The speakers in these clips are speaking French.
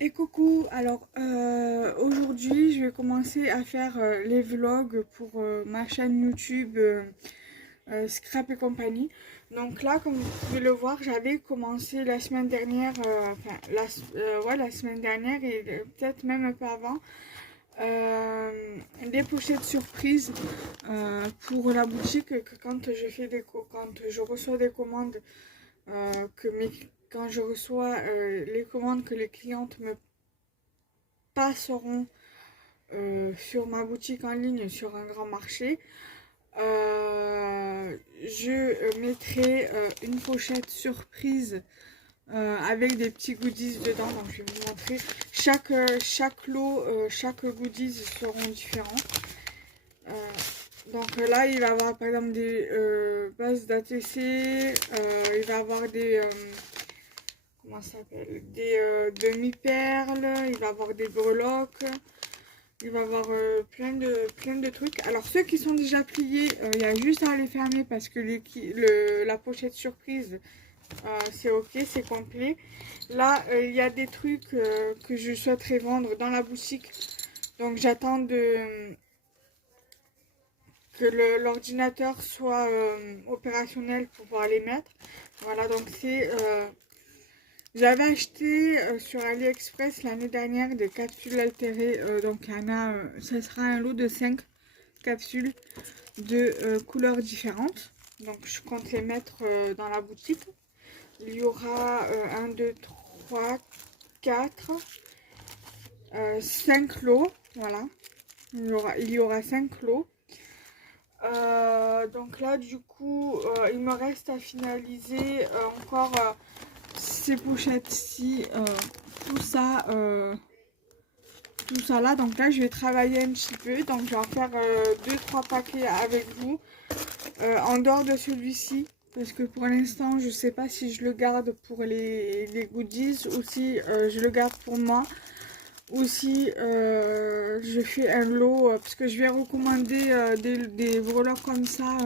Et coucou, alors aujourd'hui je vais commencer à faire les vlogs pour ma chaîne YouTube Scrap et compagnie. Donc là, comme vous pouvez le voir, j'avais commencé la semaine dernière, ouais, la semaine dernière et peut-être même un peu avant, des pochettes surprises pour la boutique que quand je fais quand je reçois des commandes, quand je reçois les commandes que les clientes me passeront sur ma boutique en ligne sur un grand marché, je mettrai une pochette surprise avec des petits goodies dedans. Donc je vais vous montrer chaque lot, chaque goodies seront différents. Donc là il va y avoir par exemple des bases d'ATC, il va y avoir des comment ça s'appelle, des demi-perles, il va y avoir des breloques. Il va y avoir plein de trucs. Alors ceux qui sont déjà pliés, il y a juste à les fermer parce que la pochette surprise, c'est ok, c'est complet. Là, il y a des trucs que je souhaiterais vendre dans la boutique. Donc j'attends que l'ordinateur soit opérationnel pour pouvoir les mettre. Voilà, donc c'est... j'avais acheté sur AliExpress l'année dernière des capsules altérées. Donc il y en a, ça sera un lot de 5 capsules de couleurs différentes. Donc je compte les mettre dans la boutique. Il y aura 1, 2, 3, 4, 5 lots. Voilà. Il y aura 5 lots. Donc là du coup il me reste à finaliser encore ces pochettes-ci, tout ça. Tout ça là, donc là je vais travailler un petit peu, donc je vais en faire 2-3 paquets avec vous en dehors de celui-ci, parce que pour l'instant je sais pas si je le garde pour les goodies ou si je le garde pour moi, ou si je fais un lot, parce que je vais recommander des breloques comme ça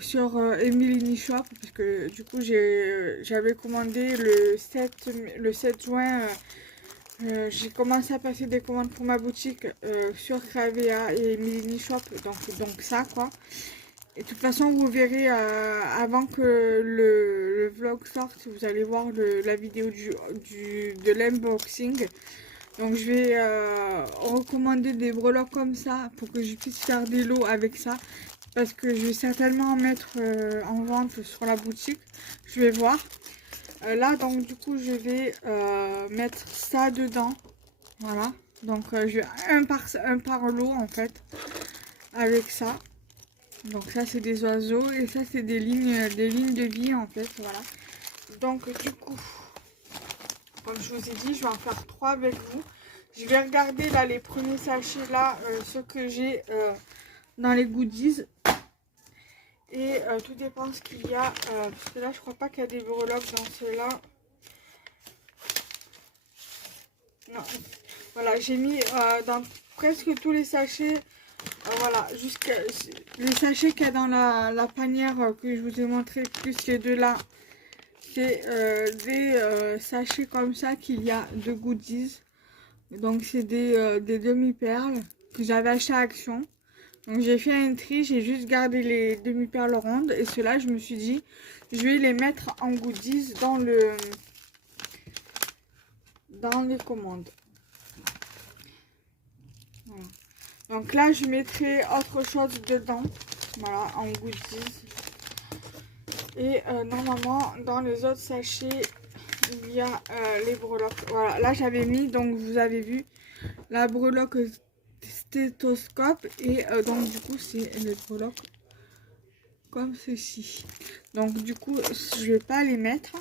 sur Emily Shop, parce que du coup j'avais commandé le 7 juin. J'ai commencé à passer des commandes pour ma boutique sur Cravea et Mini Shop, donc ça quoi. Et de toute façon vous verrez avant que le vlog sorte, vous allez voir la vidéo de l'unboxing. Donc je vais recommander des breloques comme ça pour que je puisse faire des lots avec ça. Parce que je vais certainement en mettre en vente sur la boutique. Je vais voir. Là donc du coup je vais mettre ça dedans, voilà, donc je vais un par lot en fait avec ça. Donc ça c'est des oiseaux et ça c'est des lignes de vie en fait, voilà. Donc du coup comme je vous ai dit, je vais en faire 3 avec vous. Je vais regarder là les premiers sachets là, ceux que j'ai dans les goodies. Et tout dépend ce qu'il y a, parce que là je crois pas qu'il y a des breloques dans ceux-là. Non, voilà, j'ai mis dans presque tous les sachets, voilà, jusqu'à les sachets qu'il y a dans la panière que je vous ai montré, plus ces deux là, c'est des sachets comme ça qu'il y a de goodies. Donc c'est des demi-perles que j'avais acheté à Action. Donc j'ai fait un tri, j'ai juste gardé les demi-perles rondes et ceux-là je me suis dit je vais les mettre en goodies dans les commandes. Voilà. Donc là je mettrai autre chose dedans, voilà, en goodies. Et normalement dans les autres sachets il y a les breloques. Voilà, là j'avais mis, donc vous avez vu la breloque stéthoscope et donc du coup c'est les breloques comme ceci. Donc du coup je vais pas les mettre.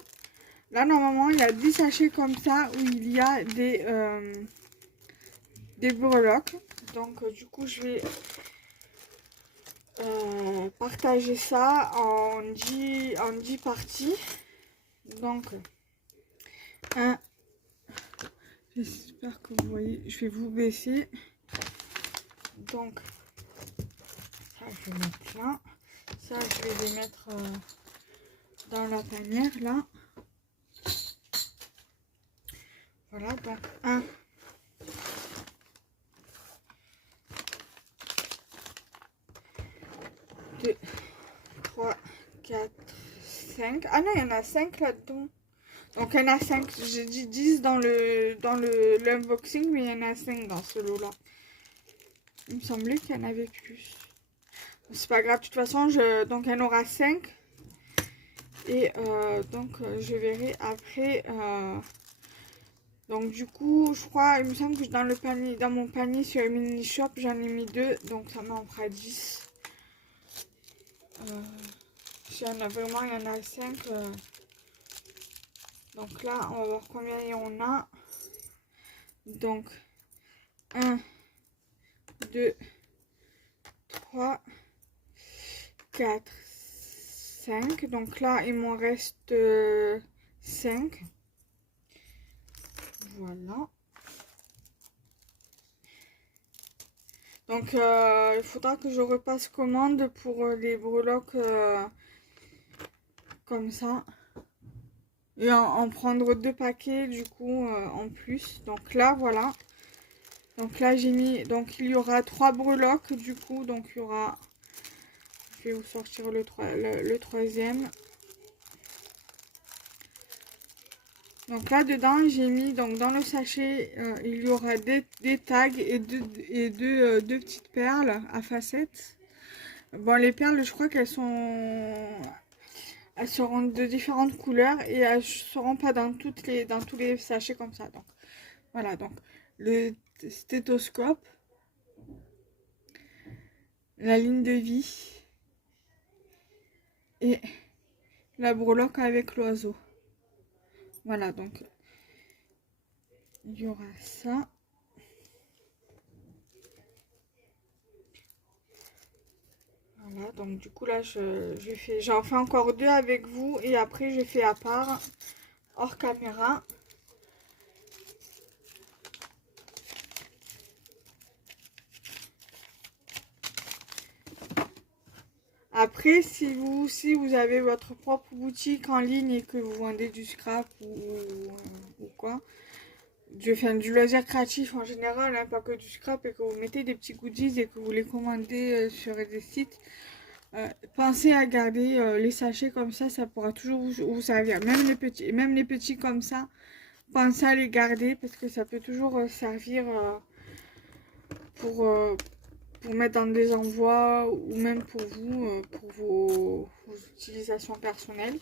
Là normalement il y a 10 sachets comme ça où il y a des breloques. Donc du coup je vais partager ça en 10 parties. Donc j'espère que vous voyez, je vais vous baisser. Donc ça je vais mettre là, ça je vais les mettre dans la panière là. Voilà, donc 1, 2, 3, 4, 5. Ah non, il y en a 5 là-dedans. Donc il y en a 5. J'ai dit 10 dans l'unboxing, mais il y en a 5 dans ce lot-là. Il me semblait qu'il y en avait plus. C'est pas grave, de toute façon, donc il y en aura 5. Et donc je verrai après. Donc du coup, je crois, il me semble que dans mon panier sur le mini shop, j'en ai mis 2. Donc ça m'en fera 10. Il y en a vraiment, il y en a 5. Donc là, on va voir combien il y en a. Donc 1, 2, 3, 4, 5. Donc là, il m'en reste 5. Voilà. Donc, il faudra que je repasse commande pour les breloques comme ça. Et en prendre 2 paquets, du coup, en plus. Donc là, voilà. Donc là, j'ai mis... Donc, il y aura 3 breloques, du coup. Donc, il y aura... Je vais vous sortir le troisième. Donc là dedans j'ai mis dans le sachet il y aura des tags et deux petites perles à facettes. Bon, les perles, je crois elles seront de différentes couleurs et elles seront pas dans tous les sachets comme ça. Donc voilà, donc le stéthoscope, la ligne de vie et la breloque avec l'oiseau. Voilà, donc il y aura ça. Voilà, donc du coup là j'en fais encore 2 avec vous et après je fais à part, hors caméra. Après, si vous avez votre propre boutique en ligne et que vous vendez du scrap ou quoi, du loisir créatif en général, hein, pas que du scrap, et que vous mettez des petits goodies et que vous les commandez sur des sites, pensez à garder les sachets comme ça pourra toujours vous servir. Même les petits comme ça, pensez à les garder parce que ça peut toujours servir pour mettre dans des envois ou même pour vous, pour vos utilisations personnelles.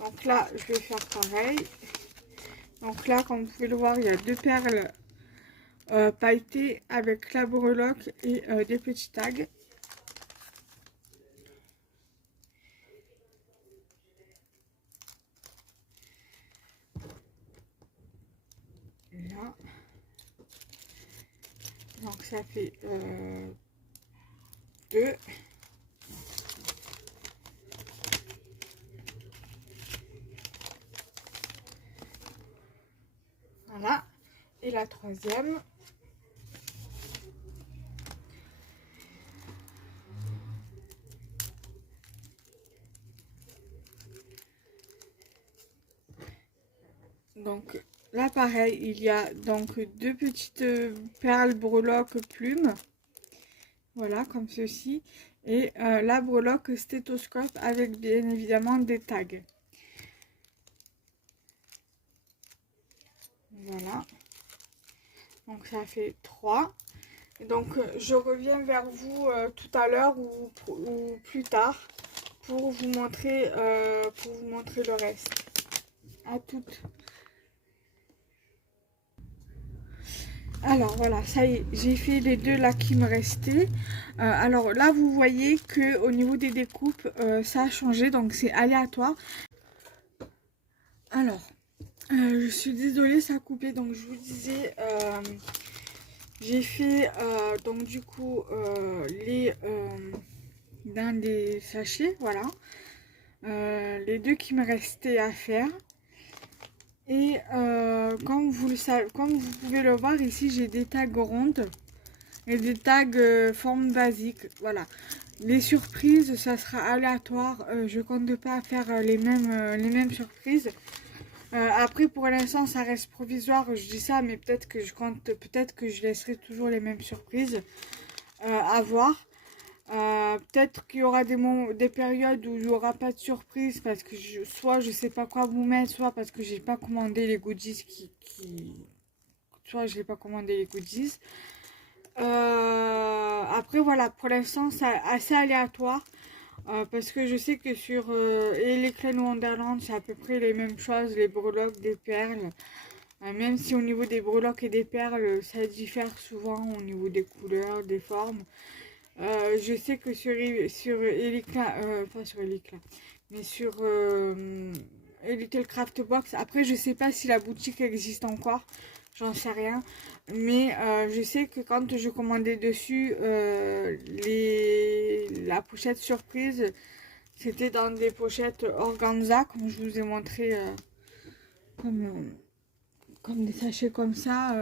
Donc là, je vais faire pareil. Donc là, comme vous pouvez le voir, il y a 2 perles pailletées avec la breloque et des petits tags. Là. Donc ça fait 2. Voilà. Et la troisième. Donc là pareil, il y a donc 2 petites perles breloques plumes. Voilà, comme ceci. Et la breloque stéthoscope avec bien évidemment des tags. Voilà. Donc ça fait 3. Et donc je reviens vers vous tout à l'heure ou plus tard pour vous montrer le reste. À toutes. Alors voilà, ça y est, j'ai fait les 2 là qui me restaient. Alors là, vous voyez que au niveau des découpes, ça a changé, donc c'est aléatoire. Alors, je suis désolée, ça a coupé, donc je vous disais, j'ai fait donc du coup dans des sachets, voilà, les 2 qui me restaient à faire. Et comme vous pouvez le voir ici, j'ai des tags rondes et des tags forme basique. Voilà. Les surprises, ça sera aléatoire. Je compte pas faire les mêmes surprises. Après, pour l'instant, ça reste provisoire. Je dis ça, mais peut-être que je compte, peut-être que je laisserai toujours les mêmes surprises à voir. Peut-être qu'il y aura des périodes où il n'y aura pas de surprise parce que soit je sais pas quoi vous mettre, soit parce que j'ai pas commandé les goodies soit je n'ai pas commandé les goodies. Après voilà, pour l'instant c'est assez aléatoire parce que je sais que sur Eleclan Wonderland c'est à peu près les mêmes choses, les breloques, des perles. Même si au niveau des breloques et des perles ça diffère souvent au niveau des couleurs, des formes. Je sais que sur Elicla, pas sur Elicla, mais sur Little Craft Box, après je sais pas si la boutique existe encore, j'en sais rien, mais je sais que quand je commandais dessus, la pochette surprise, c'était dans des pochettes organza, comme je vous ai montré, comme des sachets comme ça.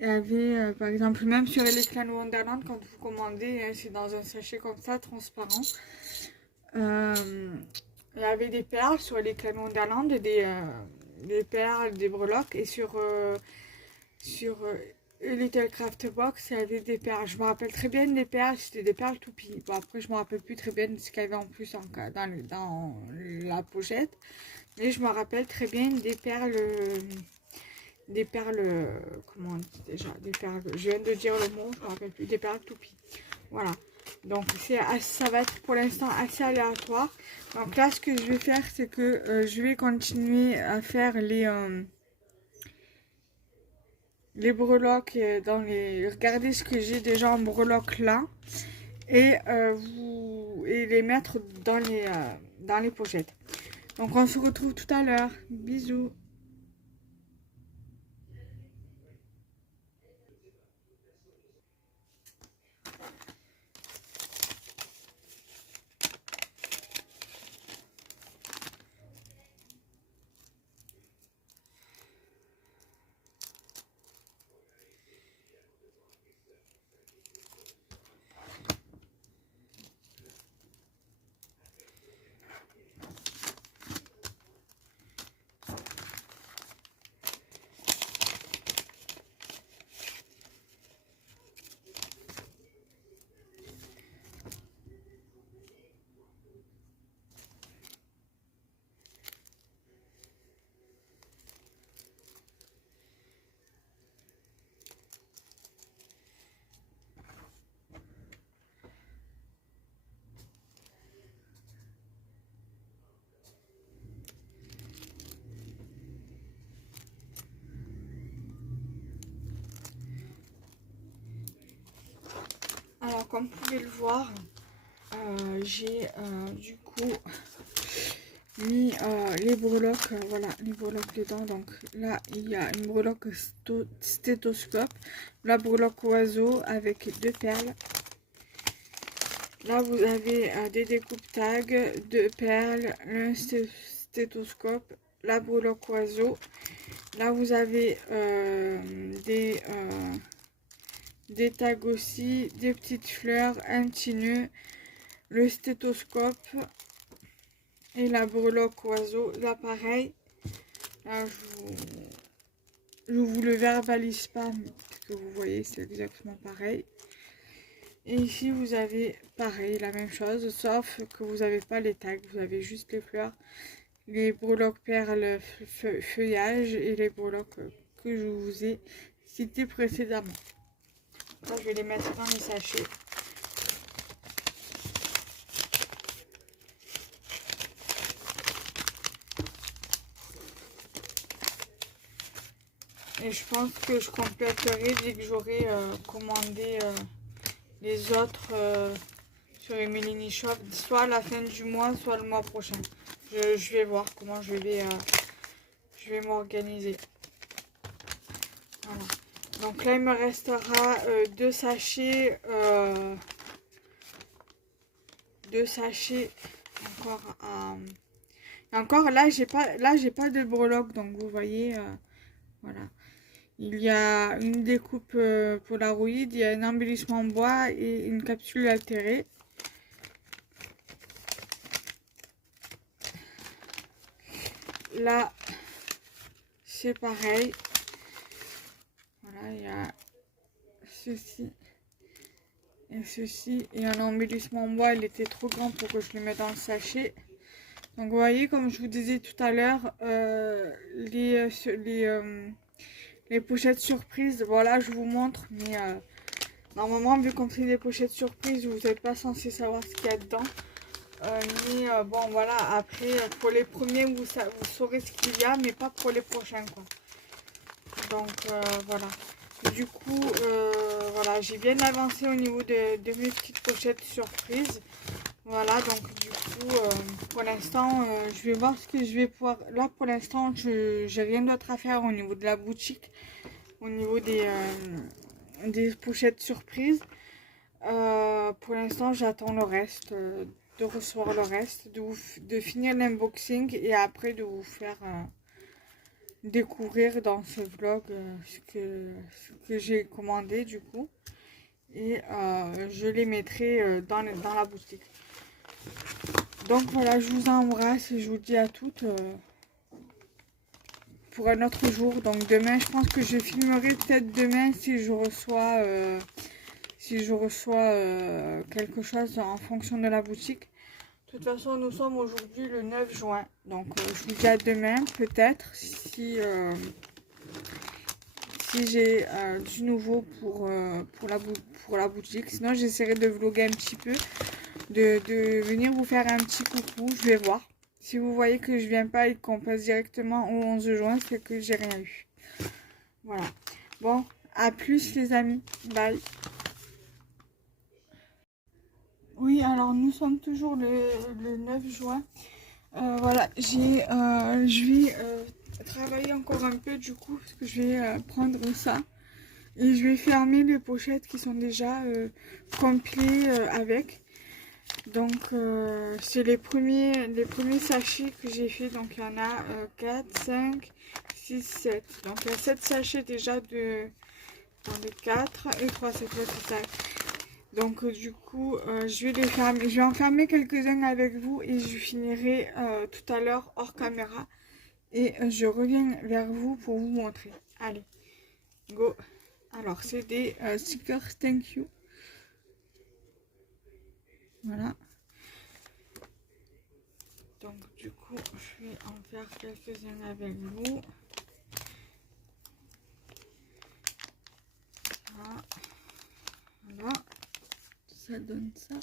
Il y avait, par exemple, même sur les Clan Wonderland, quand vous commandez, hein, c'est dans un sachet comme ça, transparent. Il y avait des perles sur les Clan Wonderland, des perles, des breloques. Et sur Little Craft Box, il y avait des perles. Je me rappelle très bien des perles, c'était des perles toupies. Bon, après, je me rappelle plus très bien de ce qu'il y avait en plus dans la pochette. Mais je me rappelle très bien des perles, comment on dit déjà, des perles, je viens de dire le mot, je ne me rappelle plus, des perles toupies. Voilà, donc ça va être pour l'instant assez aléatoire. Donc là, ce que je vais faire, c'est que je vais continuer à faire les breloques regardez ce que j'ai déjà en breloques là, et les mettre dans les pochettes. Donc on se retrouve tout à l'heure, bisous. Alors, comme vous pouvez le voir, j'ai du coup mis les breloques, voilà, les breloques dedans. Donc là, il y a une breloque stéthoscope, la breloque oiseau avec deux perles. Là, vous avez des découpes tags, deux perles, un stéthoscope, la breloque oiseau. Là, vous avez des tags aussi, des petites fleurs, un petit nœud, le stéthoscope et la breloque oiseau. Là pareil, là je vous le verbalise pas, mais peut-être que vous voyez, c'est exactement pareil. Et ici vous avez pareil, la même chose, sauf que vous n'avez pas les tags, vous avez juste les fleurs, les breloques perles feuillage et les breloques que je vous ai citées précédemment. Là, je vais les mettre dans les sachets. Et je pense que je compléterai dès que j'aurai commandé les autres sur Emilini Shop, soit à la fin du mois, soit le mois prochain. Je vais voir comment je vais m'organiser. Voilà. Donc là, il me restera deux sachets encore là, j'ai pas de breloque, donc vous voyez, voilà. Il y a une découpe Polaroid, il y a un embellissement en bois et une capsule altérée. là, c'est pareil. Voilà, il y a ceci et ceci. Et un embellissement en bois, il était trop grand pour que je le mette dans le sachet. Donc vous voyez, comme je vous disais tout à l'heure, les pochettes surprises, voilà, je vous montre. Mais normalement, vu qu'on fait des pochettes surprises, vous n'êtes pas censé savoir ce qu'il y a dedans. Bon, voilà, après, pour les premiers, vous saurez ce qu'il y a, mais pas pour les prochains, quoi. Donc, voilà. Du coup, voilà, j'ai bien avancé au niveau de mes petites pochettes surprises. Voilà, donc du coup, pour l'instant, je vais voir ce que je vais pouvoir... Là, pour l'instant, j'ai rien d'autre à faire au niveau de la boutique, au niveau des pochettes surprises. Pour l'instant, j'attends le reste, de recevoir le reste, de finir l'unboxing et après de vous faire découvrir dans ce vlog ce que j'ai commandé du coup. Et je les mettrai dans la boutique. Donc voilà, je vous embrasse et je vous dis à toutes pour un autre jour. Donc demain, je pense que je filmerai peut-être demain si je reçois quelque chose en fonction de la boutique. De toute façon, nous sommes aujourd'hui le 9 juin. Donc je vous dis à demain peut-être si j'ai du nouveau pour la boutique. Sinon, j'essaierai de vlogger un petit peu. De venir vous faire un petit coucou, je vais voir. Si vous voyez que je viens pas et qu'on passe directement au 11 juin, c'est que j'ai rien eu. Voilà. Bon, à plus les amis. Bye. Oui, alors nous sommes toujours le 9 juin. Voilà, je vais travailler encore un peu du coup, parce que je vais prendre ça. Et je vais fermer les pochettes qui sont déjà complets avec. Donc c'est les premiers sachets que j'ai fait. Donc il y en a 4, 5, 6, 7. Donc il y a 7 sachets déjà de 4 et 3, c'est ça. Donc du coup je vais les fermer. Je vais en fermer quelques-uns avec vous et je finirai tout à l'heure hors caméra. Et je reviens vers vous pour vous montrer. Allez, go. Alors c'est des stickers thank you. Voilà. Donc du coup, je vais en faire quelques-uns avec vous. Voilà. Voilà. Ça donne ça.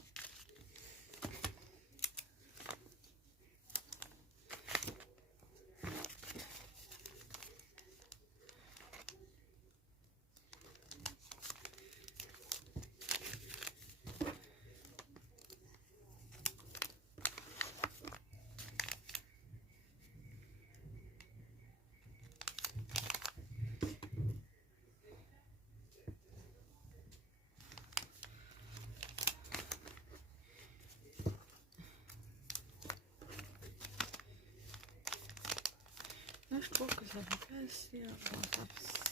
Là, je trouve que ça fait pas assez.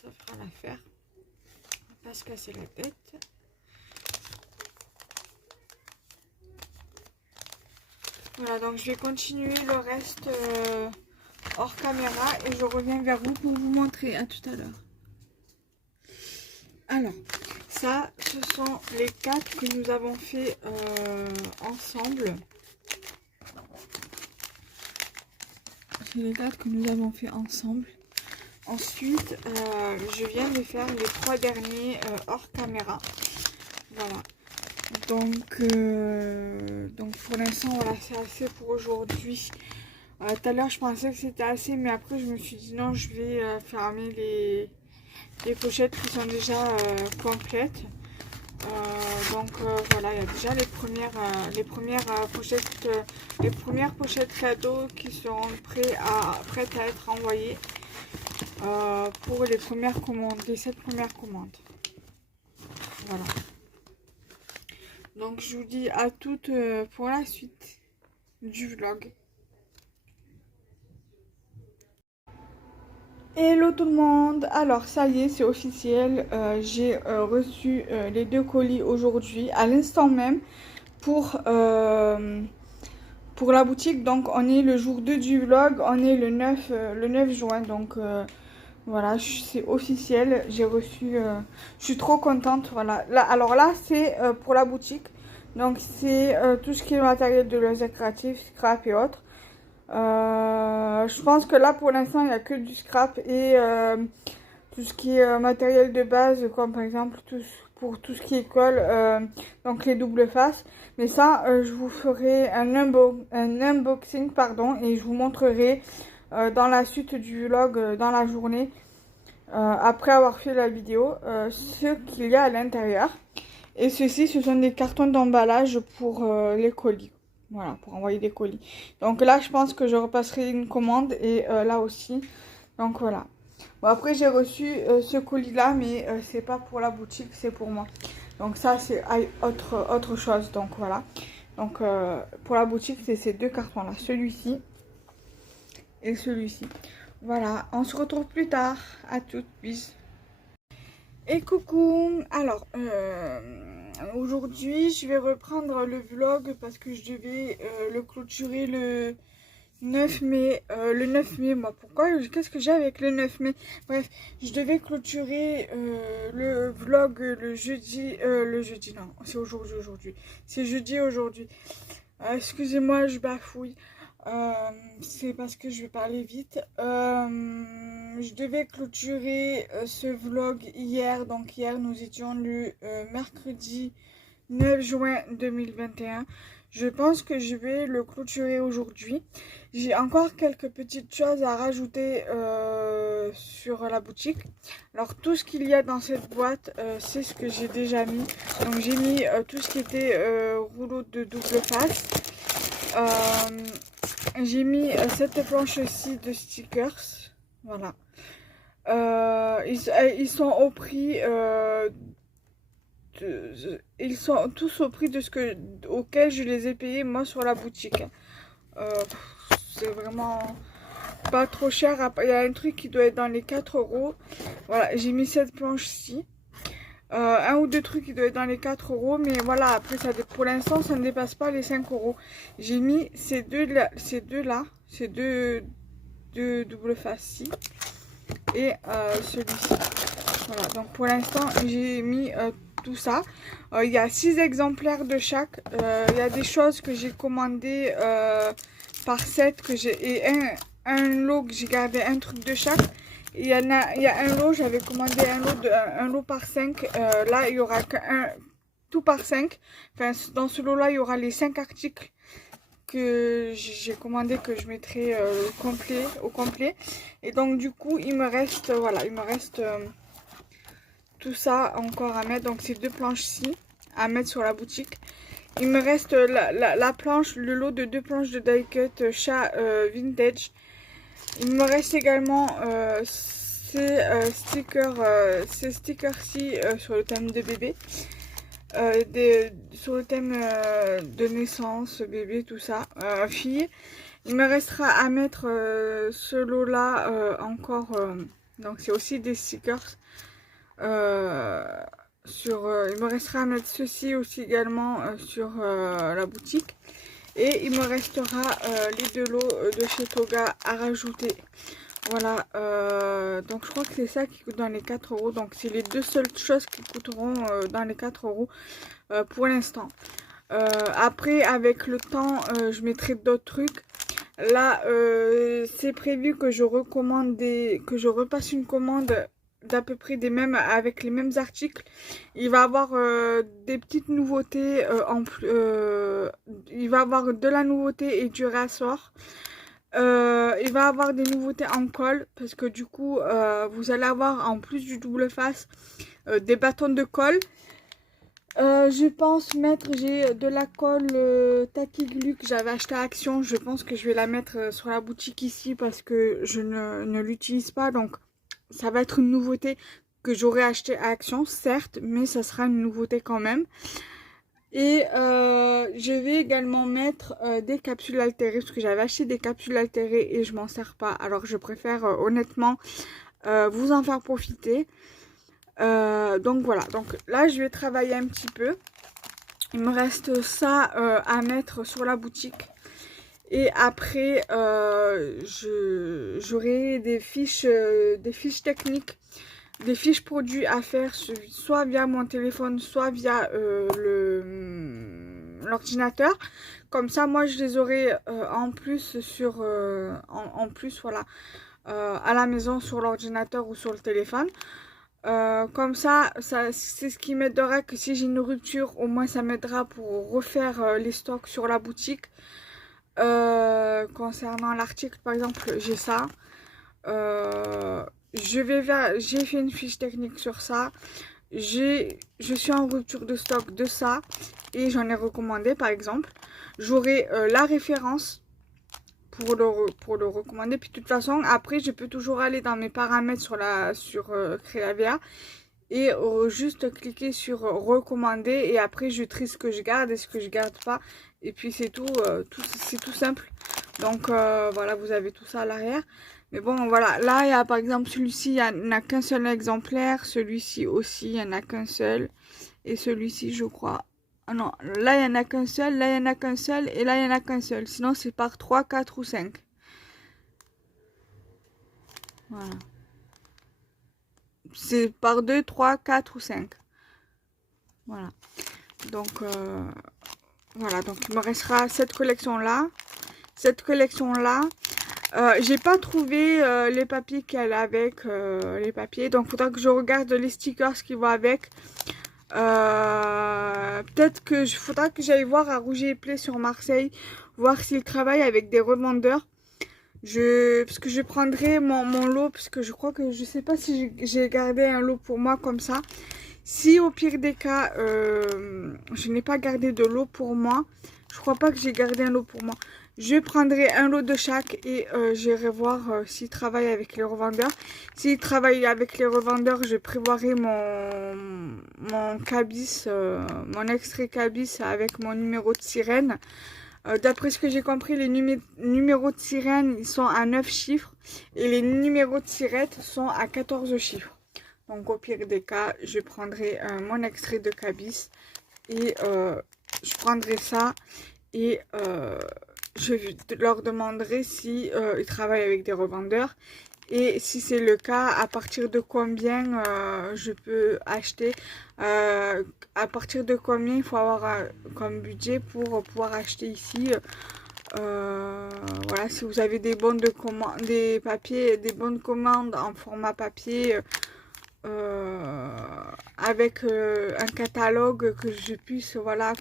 Ça fera l'affaire. On va pas se casser la tête. Voilà, donc je vais continuer le reste hors caméra et je reviens vers vous pour vous montrer. À tout à l'heure. Alors, ça, ce sont les 4 que nous avons fait ensemble. C'est les 4 que nous avons fait ensemble. Ensuite, je viens de faire les 3 derniers hors caméra. Voilà. Donc pour l'instant, voilà, c'est assez pour aujourd'hui. Tout à l'heure, je pensais que c'était assez, mais après, je me suis dit non, je vais fermer les pochettes qui sont déjà complètes. Voilà, il y a déjà les premières pochettes cadeaux qui seront prêtes à être envoyées pour les premières commandes, les 7 premières commandes. Voilà. Donc je vous dis à toutes pour la suite du vlog. Hello tout le monde, alors ça y est, c'est officiel, j'ai reçu les 2 colis aujourd'hui à l'instant même pour pour la boutique. Donc on est le jour 2 du vlog, on est le 9 juin. Donc voilà, c'est officiel, j'ai reçu, je suis trop contente. Voilà, là, alors là c'est pour la boutique. Donc c'est tout ce qui est matériel de loisirs créatifs, scrap et autres. Je pense que là pour l'instant il n'y a que du scrap et tout ce qui est matériel de base, comme par exemple pour tout ce qui est colle, donc les doubles faces. Mais ça, je vous ferai un unboxing pardon, et je vous montrerai dans la suite du vlog, dans la journée, après avoir fait la vidéo, ce qu'il y a à l'intérieur. Et ceci, ce sont des cartons d'emballage pour les colis. Voilà, pour envoyer des colis. Donc là, je pense que je repasserai une commande et là aussi. Donc voilà. Bon, après, j'ai reçu ce colis-là, mais c'est pas pour la boutique, c'est pour moi. Donc ça, c'est autre chose. Donc voilà. Donc pour la boutique, c'est ces deux cartons-là. Celui-ci et celui-ci. Voilà, on se retrouve plus tard. À toutes, bis. Et coucou. Alors, aujourd'hui, je vais reprendre le vlog parce que je devais le clôturer le 9 mai. Le 9 mai, moi, pourquoi? Qu'est-ce que j'ai avec le 9 mai? Bref, je devais clôturer le vlog le jeudi, non, c'est aujourd'hui. C'est jeudi aujourd'hui. Excusez-moi, je bafouille. C'est parce que je vais parler vite. Je devais clôturer ce vlog hier. Donc hier, nous étions le mercredi 9 juin 2021. Je pense que je vais le clôturer aujourd'hui. J'ai encore quelques petites choses à rajouter sur la boutique. Alors tout ce qu'il y a dans cette boîte, c'est ce que j'ai déjà mis. Donc j'ai mis tout ce qui était rouleau de double face. J'ai mis cette planche-ci de stickers. Voilà. Ils sont au prix... ils sont tous au prix de auquel je les ai payés moi sur la boutique. C'est vraiment pas trop cher. Il y a un truc qui doit être dans les 4 €. Voilà, j'ai mis cette planche-ci. Un ou deux trucs qui doivent être dans les 4 €, mais voilà, après ça, pour l'instant ça ne dépasse pas les 5 €. J'ai mis ces deux double faces-ci et celui-ci. Voilà, donc pour l'instant j'ai mis tout ça. Il y a 6 exemplaires de chaque. Il y a des choses que j'ai commandées par set et un lot que j'ai gardé un truc de chaque. Il y a un lot, j'avais commandé un lot par 5. Là, il y aura tout par 5. Enfin, dans ce lot-là, il y aura les 5 articles que j'ai commandé, que je mettrai au complet. Et donc, du coup, il me reste, voilà, tout ça encore à mettre. Donc, ces deux planches-ci à mettre sur la boutique. Il me reste la planche, le lot de 2 planches de die cut chat vintage. Il me reste également ces stickers-ci sur le thème de bébé, sur le thème de naissance, bébé, tout ça, fille. Il me restera à mettre ce lot-là encore, donc c'est aussi des stickers. Il me restera à mettre ceci aussi également sur la boutique. Et il me restera les 2 lots de chez Toga à rajouter. Voilà, donc je crois que c'est ça qui coûte dans les 4 €. Donc c'est les 2 seules choses qui coûteront dans les 4 € pour l'instant. Après, avec le temps, je mettrai d'autres trucs. Là, c'est prévu que je repasse une commande d'à peu près avec les mêmes articles. Il va avoir des petites nouveautés il va avoir de la nouveauté et du réassort. Il va avoir des nouveautés en colle parce que du coup vous allez avoir en plus du double face des bâtons de colle. Je pense j'ai de la colle Tacky Glue que j'avais acheté à Action. Je pense que je vais la mettre sur la boutique ici parce que je ne l'utilise pas. Donc ça va être une nouveauté que j'aurais acheté à Action, certes, mais ça sera une nouveauté quand même. Et je vais également mettre des capsules altérées parce que j'avais acheté des capsules altérées et je m'en sers pas. Alors je préfère honnêtement vous en faire profiter. Donc voilà, donc là je vais travailler un petit peu. Il me reste ça à mettre sur la boutique. Et après, j'aurai des fiches techniques, des fiches produits à faire, soit via mon téléphone, soit via l'ordinateur. Comme ça, moi, je les aurai en plus en plus, voilà, à la maison sur l'ordinateur ou sur le téléphone. Comme ça c'est ce qui m'aidera, que si j'ai une rupture, au moins ça m'aidera pour refaire les stocks sur la boutique. Concernant l'article, par exemple, j'ai ça. J'ai fait une fiche technique sur ça. Je suis en rupture de stock de ça et j'en ai recommandé, par exemple. J'aurai la référence pour le recommander. Puis de toute façon, après, je peux toujours aller dans mes paramètres sur Creavea et juste cliquer sur recommander, et après je trie ce que je garde et ce que je garde pas, et puis c'est tout, c'est tout simple. Donc voilà, vous avez tout ça à l'arrière. Mais bon, voilà, là il y a par exemple celui-ci, il n'y en a qu'un seul exemplaire, celui-ci aussi il n'y en a qu'un seul, et celui-ci je crois, ah non, là il n'y en a qu'un seul, là il n'y en a qu'un seul, et là il n'y en a qu'un seul, sinon c'est par 3, 4 ou 5. Voilà. C'est par 2, 3, 4 ou 5. Voilà. Donc, voilà. Donc, il me restera cette collection-là. Cette collection-là. J'ai pas trouvé les papiers qu'elle a avec. Les papiers. Donc, il faudra que je regarde les stickers qui vont avec. Peut-être que faudra que j'aille voir à Rouget et Play sur Marseille. Voir s'ils travaillent avec des revendeurs. Parce que je prendrai mon lot, parce que je crois que je sais pas si j'ai gardé un lot pour moi comme ça. Si au pire des cas, je n'ai pas gardé de lot pour moi, je crois pas que j'ai gardé un lot pour moi. Je prendrai un lot de chaque et j'irai voir s'ils travaillent avec les revendeurs. S'ils travaillent avec les revendeurs, je prévoirai mon cabis, mon extrait cabis avec mon numéro de sirène. D'après ce que j'ai compris, les numéros de sirène, ils sont à 9 chiffres et les numéros de sirette sont à 14 chiffres. Donc au pire des cas, je prendrai mon extrait de cabis et je prendrai ça et je leur demanderai si ils travaillent avec des revendeurs. Et si c'est le cas, à partir de combien je peux acheter, à partir de combien il faut avoir comme budget pour pouvoir acheter ici. Voilà, si vous avez des bons de commande, des papiers, des bons de commande en format papier, avec un catalogue que je puisse, voilà,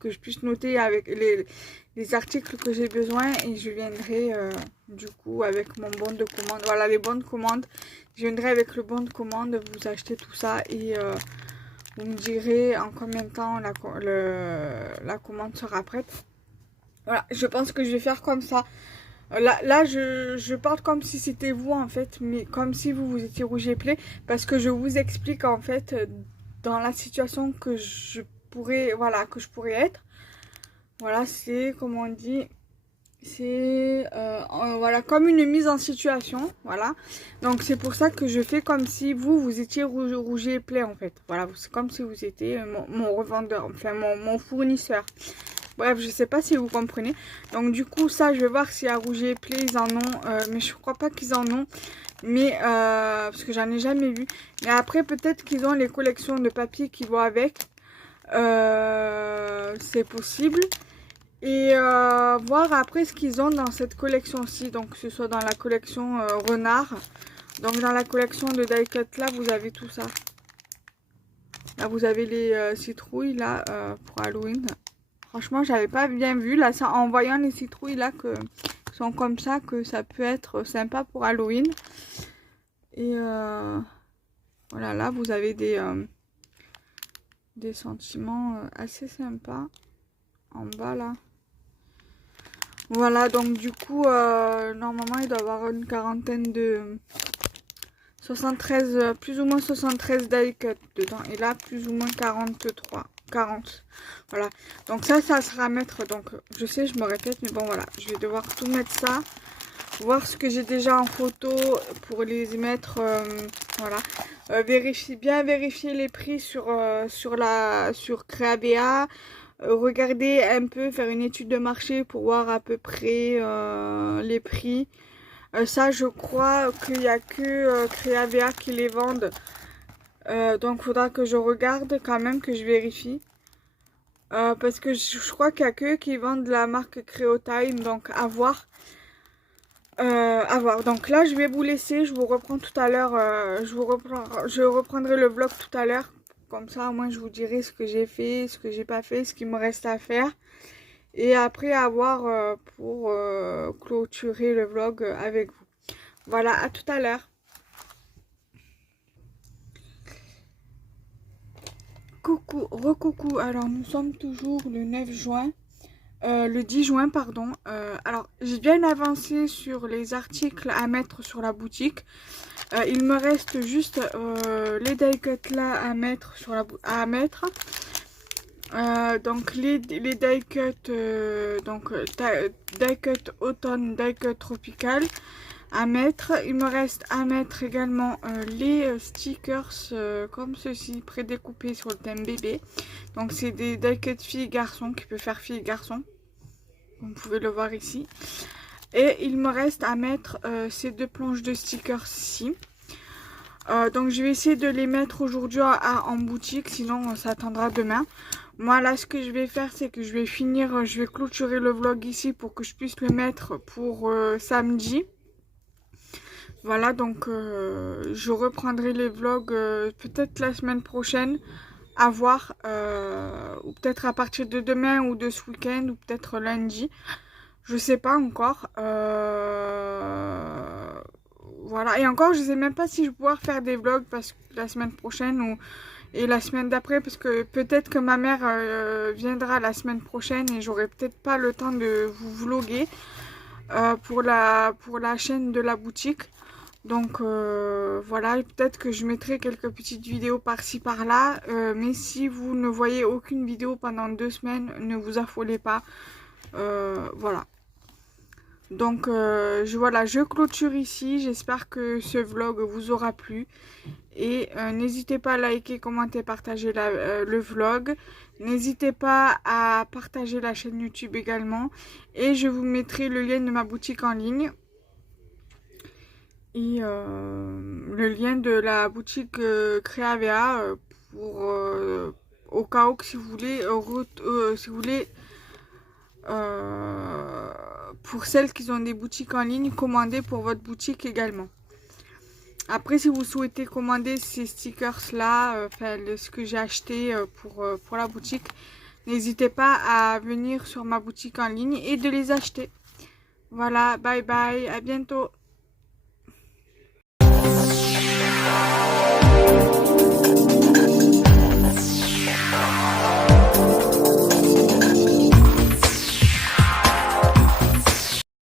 que je puisse noter avec les articles que j'ai besoin, et je viendrai du coup avec mon bon de commande, voilà, les bons de commande. Je viendrai avec le bon de commande, vous achetez tout ça et vous me direz en combien de temps la commande sera prête. Voilà, je pense que je vais faire comme ça. Là je parle comme si c'était vous en fait, mais comme si vous étiez Rouget et Play, parce que je vous explique en fait dans la situation que je pourrais, voilà, que je pourrais être. Voilà, c'est comme on dit, c'est voilà, comme une mise en situation, voilà. Donc c'est pour ça que je fais comme si vous étiez Rouget et Play en fait. Voilà, c'est comme si vous étiez mon revendeur, enfin mon fournisseur. Bref, je sais pas si vous comprenez. Donc du coup, ça, je vais voir si à Rouget et Play ils en ont. Mais je crois pas qu'ils en ont. Mais parce que j'en ai jamais vu. Mais après, peut-être qu'ils ont les collections de papier qui vont avec. C'est possible. Et voir après ce qu'ils ont dans cette collection-ci. Donc que ce soit dans la collection Renard. Donc dans la collection de die cut là, vous avez tout ça. Là, vous avez les citrouilles là pour Halloween. Franchement, j'avais pas bien vu. Là, en voyant les citrouilles là qui sont comme ça, que ça peut être sympa pour Halloween. Et voilà, là, vous avez des sentiments assez sympas. En bas, là. Voilà, donc du coup, normalement, il doit y avoir une quarantaine de... 73, plus ou moins 73 die cut dedans. Et là, plus ou moins 43. 40. Voilà. Donc ça sera à mettre. Donc je sais, je me répète, mais bon voilà. Je vais devoir tout mettre ça. Voir ce que j'ai déjà en photo pour les mettre. Voilà. Bien vérifier les prix sur Creavea. regarder un peu, faire une étude de marché pour voir à peu près les prix. Ça, je crois qu'il n'y a que Créavea qui les vendent. Donc, il faudra que je regarde quand même, que je vérifie. Parce que je crois qu'il n'y a que eux qui vendent la marque Creotime, donc à voir. À voir. Donc là, je vais vous laisser. Je vous reprends tout à l'heure. Je reprendrai le vlog tout à l'heure. Comme ça, au moins, je vous dirai ce que j'ai fait, ce que j'ai pas fait, ce qui me reste à faire. Et après, à voir pour clôturer le vlog avec vous. Voilà, à tout à l'heure. Coucou, recoucou. Alors, nous sommes toujours le 9 juin. Le 10 juin, pardon. Alors, j'ai bien avancé sur les articles à mettre sur la boutique. Il me reste juste les die cuts là à mettre sur la donc les die cuts die cut automne, die cut tropical à mettre. Il me reste à mettre également les stickers comme ceci prédécoupés sur le thème bébé. Donc c'est des die cut filles garçons qui peut faire fille garçon. Vous pouvez le voir ici. Et il me reste à mettre ces deux planches de stickers ici. Donc je vais essayer de les mettre aujourd'hui en boutique, sinon ça attendra demain. Moi là ce que je vais faire c'est que je vais finir, je vais clôturer le vlog ici pour que je puisse le mettre pour samedi. Voilà, donc je reprendrai les vlogs peut-être la semaine prochaine, à voir, ou peut-être à partir de demain ou de ce week-end, ou peut-être lundi. Je sais pas encore. Voilà, et encore je sais même pas si je vais pouvoir faire des vlogs parce que la semaine prochaine et la semaine d'après, parce que peut-être que ma mère viendra la semaine prochaine et j'aurai peut-être pas le temps de vous vlogger pour la chaîne de la boutique. Donc voilà, peut-être que je mettrai quelques petites vidéos par-ci par-là, mais si vous ne voyez aucune vidéo pendant 2 semaines, ne vous affolez pas. Voilà. Donc voilà, je clôture ici. J'espère que ce vlog vous aura plu. Et n'hésitez pas à liker, commenter, partager le vlog. N'hésitez pas à partager la chaîne YouTube également. Et je vous mettrai le lien de ma boutique en ligne. Et le lien de la boutique Créavea pour au cas où que si vous voulez pour celles qui ont des boutiques en ligne, commandez pour votre boutique également. Après, si vous souhaitez commander ces stickers là, ce que j'ai acheté pour la boutique, n'hésitez pas à venir sur ma boutique en ligne et de les acheter. Voilà, bye bye, à bientôt.